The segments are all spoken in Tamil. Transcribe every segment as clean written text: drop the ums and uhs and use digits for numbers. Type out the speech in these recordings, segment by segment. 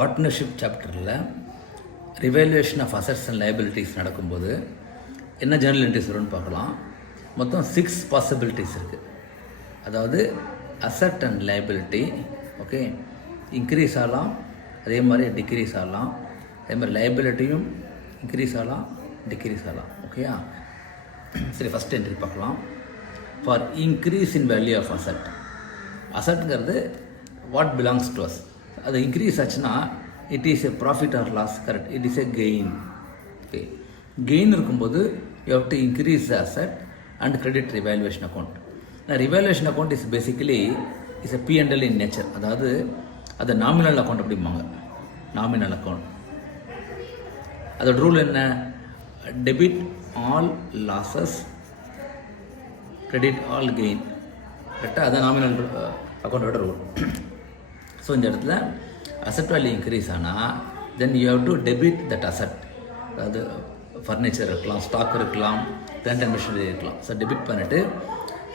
பார்ட்னர்ஷிப் சாப்டரில் revaluation of assets and liabilities நடக்கும்போது என்ன ஜேர்னல் என்ட்ரிஸ் வரும்னு பார்க்கலாம். மொத்தம் 6 பாசிபிலிட்டிஸ் இருக்குது. அதாவது asset and liability okay increase ஆகலாம், அதே மாதிரி டிக்ரீஸ் ஆகலாம், அதே மாதிரி லைபிலிட்டியும் இன்க்ரீஸ் ஆகலாம், டிக்ரீஸ் ஆகலாம். ஓகேயா? சரி, ஃபஸ்ட் என்ட்ரி பார்க்கலாம். For increase in value of asset. அசட்ங்கிறது வாட் பிலாங்ஸ் டு அஸ். அது இன்க்ரீஸ் ஆச்சுன்னா it is a profit or loss. Correct, it is a gain. Okay, gain இருக்கும்போது you have to increase the asset and credit revaluation account. Revaluation account is basically is a P&L in nature. அதாவது அது நாமினல் அக்கௌண்ட் அப்படிம்பாங்க. நாமினல் அக்கௌண்ட் அதோட ரூல் என்ன? Debit all losses, credit all gain. கரெக்டாக அதான் நாமினல் அக்கௌண்ட்டோட ரூல். ஸோ இந்த இடத்துல அசட் வேல்யூ இன்க்ரீஸ் ஆனால் then you have to debit that asset. அதாவது ஃபர்னிச்சர் இருக்கலாம், ஸ்டாக் இருக்கலாம், பிளான்ட் அண்ட் மிஷினரி இருக்கலாம். ஸோ டெபிட் பண்ணிவிட்டு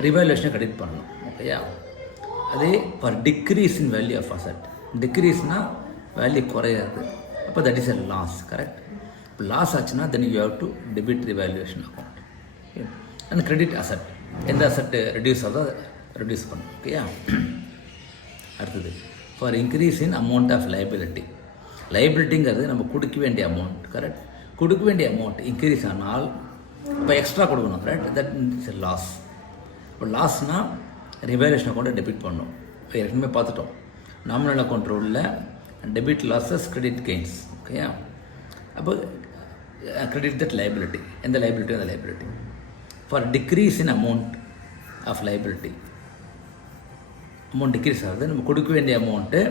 ரிவாலுவேஷனை கிரெடிட் பண்ணணும். ஓகேயா? அதே for decrease in value of asset. டிக்ரீஸ்னால் வேல்யூ குறையாது, அப்போ that is a loss. Correct. இப்போ லாஸ் ஆச்சுன்னா then you have to debit revaluation account. And credit asset. எந்த அசட் ரெடியூஸ் ஆகுதோ ரெடியூஸ் பண்ணும். ஓகேயா? அடுத்தது for increase in amount of liability. லைபிலிட்டிங்கிறது நம்ம கொடுக்க வேண்டிய அமௌண்ட். கரெக்ட். கொடுக்க வேண்டிய அமௌண்ட் இன்க்ரீஸ் ஆனால் இப்போ எக்ஸ்ட்ரா கொடுக்கணும். Correct. That is a loss. இப்போ லாஸ்னால் ரிவாலுவேஷன் அக்கௌண்ட்டை டெபிட் பண்ணணும். இப்போ ஏற்கனவே பார்த்துட்டோம். நாமினல் அக்கௌண்ட் ரூலில் டெபிட் லாஸஸ், கிரெடிட் கெயின்ஸ். ஓகேயா? அப்போ கிரெடிட் தட் லைபிலிட்டி. எந்த லைபிலிட்டியோ அந்த liability. For decrease in amount of liability. Amount decrease ஆகுது. நம்ம கொடுக்க வேண்டிய அமௌண்ட்டு,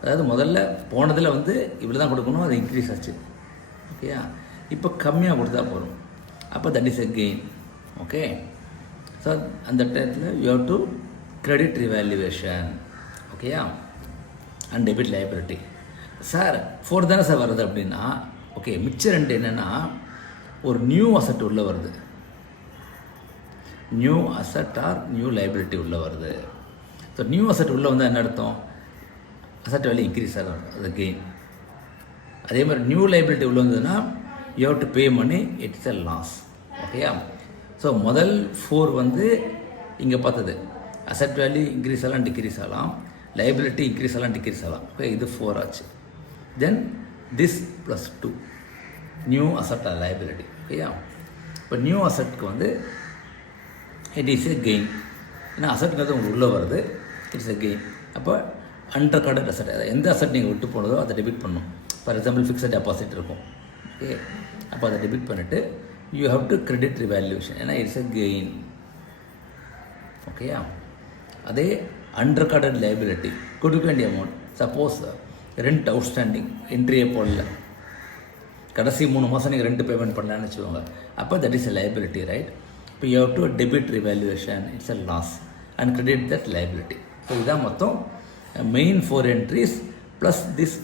அதாவது முதல்ல போனதில் இவ்வளோ தான் கொடுக்கணும், அது இன்க்ரீஸ் ஆச்சு. ஓகேயா? இப்போ கம்மியாக கொடுத்தா போதும், அப்போ that is a gain. Okay. So அந்த டைத்தில் you have to credit revaluation. ஓகேயா? And debit liability. சார் 4 தானே சார் வருது அப்படின்னா, ஓகே, மிச்சம் 2 என்னென்னா ஒரு நியூ அசட் உள்ளே வருது. New asset or new liability உள்ளே வருது. ஸோ நியூ அசட் உள்ளே வந்தால் என்ன அர்த்தம்? அசட் வேல்யூ இன்க்ரீஸ் ஆகும், அது கெயின். அதே மாதிரி நியூ லைபிலிட்டி உள்ளே வந்ததுன்னா you have to pay money, it's a loss. ஓகேயா? ஸோ முதல் 4 இங்கே பார்த்தது அசட் வேல்யூ இன்க்ரீஸ் ஆகலாம், டிக்ரீஸ் ஆகலாம், லைபிலிட்டி இன்க்ரீஸ் ஆகலாம், டிக்ரீஸ் ஆகலாம். ஓகே, இது 4 ஆச்சு. Then this +2 new asset or liability. ஓகேயா? இப்போ நியூ அசட்டுக்கு இட் இஸ் எ கெயின். ஏன்னா அசட்டுங்கிறது உங்களுக்கு உள்ளே வருது, இட்ஸ் எ கெயின். அப்போ அண்டர் கார்டட் அசட், எந்த அசட் நீங்கள் விட்டு போனதோ அதை டெபிட் பண்ணணும். ஃபார் எக்ஸாம்பிள் ஃபிக்ஸட் டெபாசிட் இருக்கும். ஓகே, அப்போ அதை டெபிட் பண்ணிவிட்டு you have to credit revaluation. ஏன்னா இட்ஸ் எ கெயின். ஓகேயா? அதே அண்டர் கார்டட் லைபிலிட்டி, கொடுக்க வேண்டிய அமௌண்ட். சப்போஸ் ரெண்ட் அவுட்ஸ்டாண்டிங், என்ட்ரியே போடல, கடைசி 3 மாதம் நீங்கள் ரெண்ட் பேமெண்ட் பண்ணலான்னு வச்சுக்கோங்க, அப்போ that is a liability. Right. இப்போ you have to debit revaluation, it's a loss, and credit that liability. So இதுதான் மொத்தம் main 4 entries plus this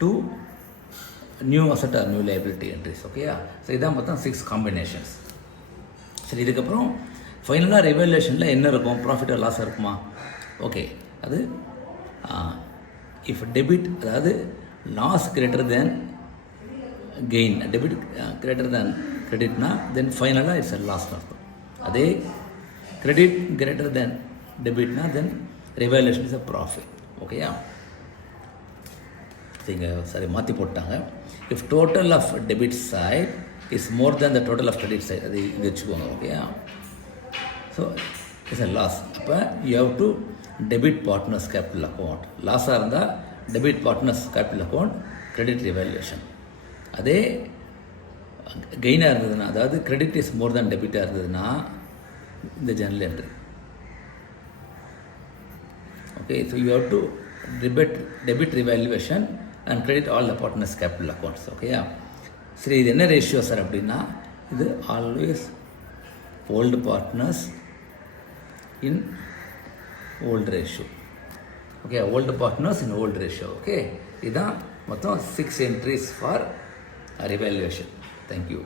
2 new asset or new liability entries. ஓகேயா? ஸோ இதுதான் மொத்தம் 6 காம்பினேஷன்ஸ். சரி, இதுக்கப்புறம் ஃபைனலாக ரிவாலுவேஷனில் என்ன இருக்கும்? ப்ராஃபிட் ஆர் லாஸ் இருக்குமா? ஓகே, அது இஃப் டெபிட், அதாவது loss greater than gain, debit greater than கிரெடிட்னா தென் ஃபைனலாக இட்ஸ் எ லாஸ் அர்த்தம். அதே கிரெடிட் கிரேட்டர் தேன் டெபிட்னா then revaluation is a profit. ஓகேயா? இங்கே சரி மாற்றி போட்டாங்க. If total of debit side is more than the total of credit side, அது இது வச்சுக்கோங்க. ஓகேயா? So it's a loss. அப்போ you have to debit partners capital account. லாஸாக இருந்தால் debit partners capital account, credit revolution. அதே கெயினாக இருந்ததுன்னா, அதாவது கிரெடிட் இஸ் மோர் தேன் டெபிட்டாக இருந்ததுன்னா இந்த journal entry. Okay, so you have to debit revaluation and credit all the partners capital accounts. ஓகேயா? சரி, இது என்ன ரேஷியோ சார் அப்படின்னா, இது always old partners in old ratio. Okay, old partners in old ratio. Okay, இதுதான் மொத்தம் 6 entries for revaluation. Thank you.